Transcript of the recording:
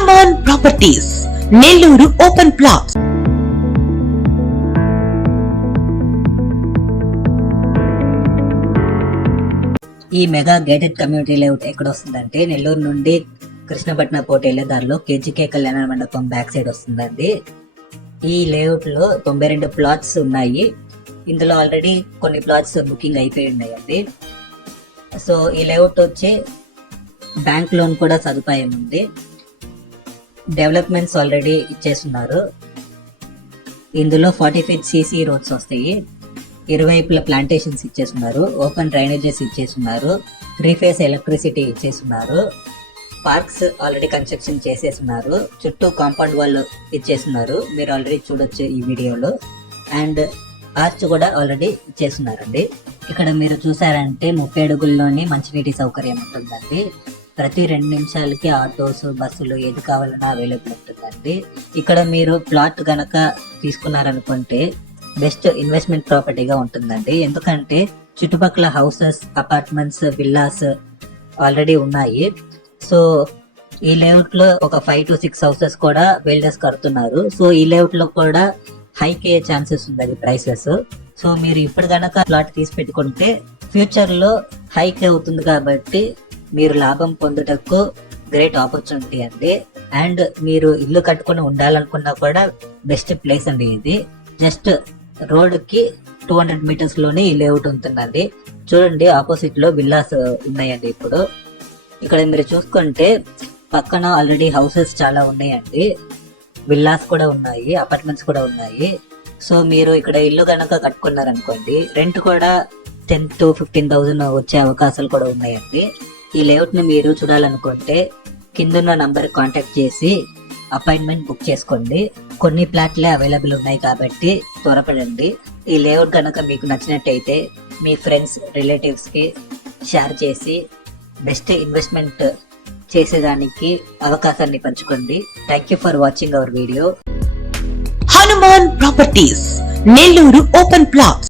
Hanuman properties Nellore open plots ఈ mega gated community layout ఎక్కడ వస్తుందంటే నెల్లూరు నుండి కృష్ణపట్నం పోటీ వెళ్ళే దారిలో కేజీకే కళ్యాణ మండపం బ్యాక్ సైడ్ వస్తుందండి. ఈ లేఅవుట్లో తొంభై రెండు ప్లాట్స్ ఉన్నాయి. ఇందులో ఆల్రెడీ కొన్ని ప్లాట్స్ బుకింగ్ అయిపోయి ఉన్నాయండి. సో ఈ లేఅవుట్ వచ్చి బ్యాంక్ లోన్ కూడా సదుపాయం ఉంది. డెవలప్మెంట్స్ ఆల్రెడీ ఇచ్చేస్తున్నారు. ఇందులో ఫార్టీ ఫీట్ సీసీ రోడ్స్ వస్తాయి. ఇరువైపుల ప్లాంటేషన్స్ ఇచ్చేస్తున్నారు. ఓపెన్ డ్రైనేజెస్ ఇచ్చేస్తున్నారు. త్రీ ఫేస్ ఎలక్ట్రిసిటీ ఇచ్చేస్తున్నారు. పార్క్స్ ఆల్రెడీ కన్స్ట్రక్షన్ చేసేస్తున్నారు. చుట్టూ కాంపౌండ్ వాళ్ళు ఇచ్చేస్తున్నారు. మీరు ఆల్రెడీ చూడొచ్చు ఈ వీడియోలో. అండ్ ఆర్చ్ కూడా ఆల్రెడీ ఇచ్చేస్తున్నారండి. ఇక్కడ మీరు చూసారంటే ముప్పై అడుగుల్లోనే మంచినీటి సౌకర్యం ఉంటుందండి. ప్రతి రెండు నిమిషాలకి ఆటోస్ బస్సులు ఏది కావాలన్నా అవైలబుల్ ఉంటుందండి. ఇక్కడ మీరు ప్లాట్ కనుక తీసుకున్నారనుకుంటే బెస్ట్ ఇన్వెస్ట్మెంట్ ప్రాపర్టీగా ఉంటుందండి. ఎందుకంటే చుట్టుపక్కల హౌసెస్ అపార్ట్మెంట్స్ విల్లాస్ ఆల్రెడీ ఉన్నాయి. సో ఈ లేఅవుట్లో ఒక ఫైవ్ టు సిక్స్ హౌసెస్ కూడా బిల్డర్స్ కడుతున్నారు. సో ఈ లేఅవుట్లో కూడా హైక్ అయ్యే ఛాన్సెస్ ఉంది ప్రైసెస్ సో మీరు ఇప్పుడు కనుక ప్లాట్ తీసి పెట్టుకుంటే ఫ్యూచర్లో హైక్ అవుతుంది కాబట్టి మీరు లాభం పొందుటకు గ్రేట్ ఆపర్చునిటీ అండి. అండ్ మీరు ఇల్లు కట్టుకొని ఉండాలనుకున్నా కూడా బెస్ట్ ప్లేస్ అండి ఇది. జస్ట్ రోడ్కి టూ హండ్రెడ్ మీటర్స్లోనే ఈ లేఅవుట్ ఉంటుందండి. చూడండి ఆపోజిట్లో విల్లాస్ ఉన్నాయండి ఇప్పుడు. ఇక్కడ మీరు చూసుకుంటే పక్కన ఆల్రెడీ హౌసెస్ చాలా ఉన్నాయండి. విల్లాస్ కూడా ఉన్నాయి అపార్ట్మెంట్స్ కూడా ఉన్నాయి. సో మీరు ఇక్కడ ఇల్లు కనుక కట్టుకున్నారనుకోండి రెంట్ కూడా టెన్ టు ఫిఫ్టీన్ థౌజండ్ వచ్చే అవకాశాలు కూడా ఉన్నాయండి. ఈ లేఅవుట్ని మీరు చూడాలనుకుంటే కిందున్న నంబర్ కాంటాక్ట్ చేసి అపాయింట్మెంట్ బుక్ చేసుకోండి. కొన్ని ప్లాట్లే అవైలబుల్ ఉన్నాయి కాబట్టి త్వరపడండి. ఈ లేఅవుట్ కనుక మీకు నచ్చినట్టయితే మీ ఫ్రెండ్స్ రిలేటివ్స్కి షేర్ చేసి బెస్ట్ ఇన్వెస్ట్మెంట్ చేసేదానికి అవకాశాన్ని పంచుకోండి. Thank you for watching our video Hanuman properties Nellore open plots.